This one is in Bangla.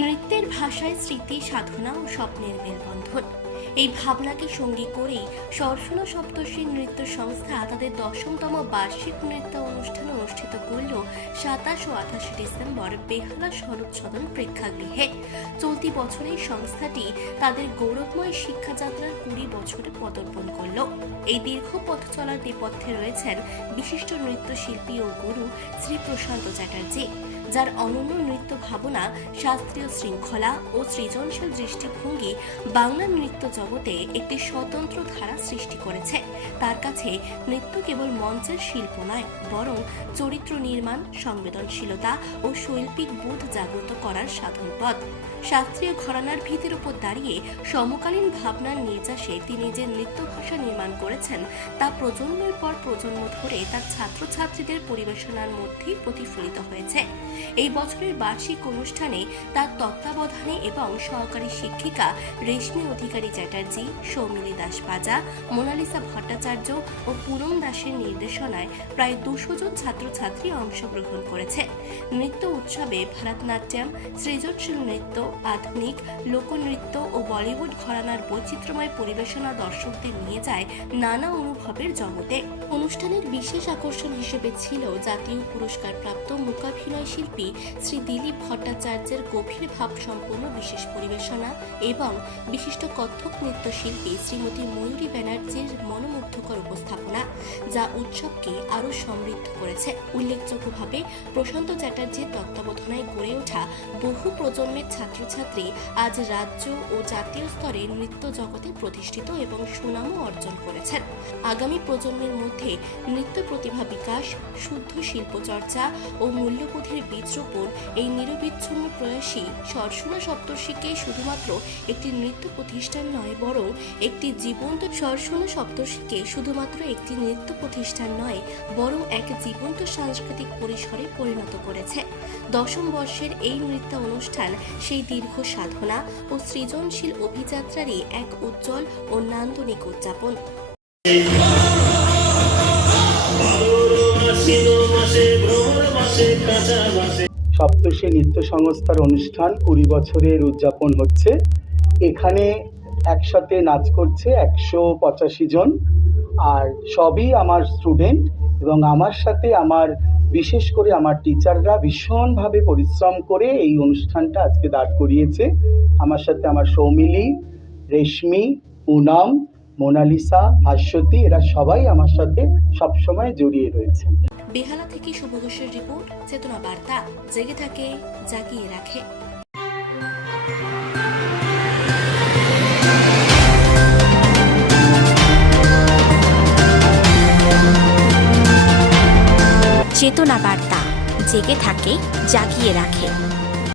নৃত্যের ভাষায় স্মৃতি, সাধনা ও স্বপ্নের মেলবন্ধন। এই ভাবনাকে সঙ্গী করেই সরসন সপ্তর্ষি নৃত্য সংস্থা তাদের 10তম বার্ষিক নৃত্য অনুষ্ঠান অনুষ্ঠিত করল 27 ও 28 ডিসেম্বর বেহালা স্বরূপ সদন প্রেক্ষাগৃহে। চলতি বছরেই সংস্থাটি তাদের গৌরবময় শিক্ষাযাত্রার 20 বছরে পদার্পণ করল। এই দীর্ঘ পথ চলার নেপথ্যে রয়েছেন বিশিষ্ট নৃত্যশিল্পী ও গুরু শ্রী প্রশান্ত চ্যাটার্জি, যার অনন্য নৃত্য ভাবনা, শাস্ত্রীয় শৃঙ্খলা ও সৃজনশীল দৃষ্টিভঙ্গি বাংলা নৃত্য জগতে একটি স্বতন্ত্র ধারা সৃষ্টি করেছে। তার কাছে নৃত্য কেবল মঞ্চের শিল্প নয়, বরং চরিত্র নির্মাণ, সংবেদনশীলতা ও শৈল্পিক বোধ জাগ্রত করার সাধন পথ। শাস্ত্রীয় ঘরানার ভিতের উপর দাঁড়িয়ে সমকালীন ভাবনার নির্যাসে তিনি যে নৃত্য ভাষা নির্মাণ করেছেন তা প্রজন্মের পর প্রজন্ম ধরে তার ছাত্রছাত্রীদের পরিবেশনার মধ্যেই প্রতিফলিত হয়েছে। এই বছরের বার্ষিক অনুষ্ঠানে তার তত্ত্বাবধানে এবং সহকারী শিক্ষিকা রেশমি অধিকারী চ্যাটার্জি, সৌমিলি দাস পাজা, মোনালিসা ভট্টাচার্য ও পুরম দাসের নির্দেশনায় প্রায় 200 জন ছাত্রছাত্রী অংশগ্রহণ করেছে। নৃত্য উৎসবে ভারতনাট্যম, সৃজনশীল নৃত্য, আধুনিক লোকনৃত্য ও বলিউড ঘরানার বৈচিত্র্যময় পরিবেশনা দর্শকদের নিয়ে যায় নানা অনুভবের জগতে। অনুষ্ঠানের বিশেষ আকর্ষণ হিসেবে ছিল জাতীয় পুরস্কারপ্রাপ্ত মূকাভিনয় শিল্পী শ্রী দিলীপ ভট্টাচার্যের গভীর ভাবসম্পন্ন বিশেষ পরিবেশনা এবং বিশিষ্ট কত্থক নৃত্যশিল্পী শ্রীমতী ময়ূরী ব্যানার্জির মনোমুগ্ধকর উপস্থাপনা, যা উৎসবকে আরও সমৃদ্ধ করেছে। উল্লেখযোগ্যভাবে প্রশান্ত চ্যাটার্জির তত্ত্বাবধানে গড়ে ওঠা বহু প্রজন্মের ছাত্রছাত্রী আজ রাজ্য ও জাতীয় স্তরে নৃত্য জগতে প্রতিষ্ঠিত এবং সুনামও অর্জন করেছেন। আগামী প্রজন্মের মধ্যে নৃত্য প্রতিভা বিকাশ, শুদ্ধ শিল্পচর্চা ও মূল্যবোধের বীজ রোপণ, এই নিরবিচ্ছিন্ন প্রয়াসই সরসন সপ্তর্ষিকে শুধুমাত্র একটি নৃত্য প্রতিষ্ঠান নয়, বরং একটি এক জীবন্ত সাংস্কৃতিক পরিসরে পরিণত করেছে। 10ম বর্ষের এই নৃত্য অনুষ্ঠান সেই দীর্ঘ সাধনা ও সৃজনশীল অভিযাত্রারই এক উজ্জ্বল ও নান্দনিক উদযাপন। সপ্তর্ষি নৃত্য সংস্থার অনুষ্ঠান 20 বছরের উদযাপন হচ্ছে। এখানে একসাথে নাচ করছে 185 জন, আর সবই আমার স্টুডেন্ট এবং আমার সাথে বিশেষ করে আমার টিচাররা ভীষণভাবে পরিশ্রম করে এই অনুষ্ঠানটা আজকে দাঁড় করিয়েছে। আমার সাথে আমার সৌমিলি, রেশমি, পুনম, মোনালিসা, ভাস্বতী, এরা সবাই আমার সাথে সবসময় জড়িয়ে রয়েছে। বেহালা থেকে শুভ ঘোষের রিপোর্ট, চেতনা বার্তা, জেগে থাকে, জাগিয়ে রাখে। চেতনা বার্তা, জেগে থাকে, জাগিয়ে রাখে।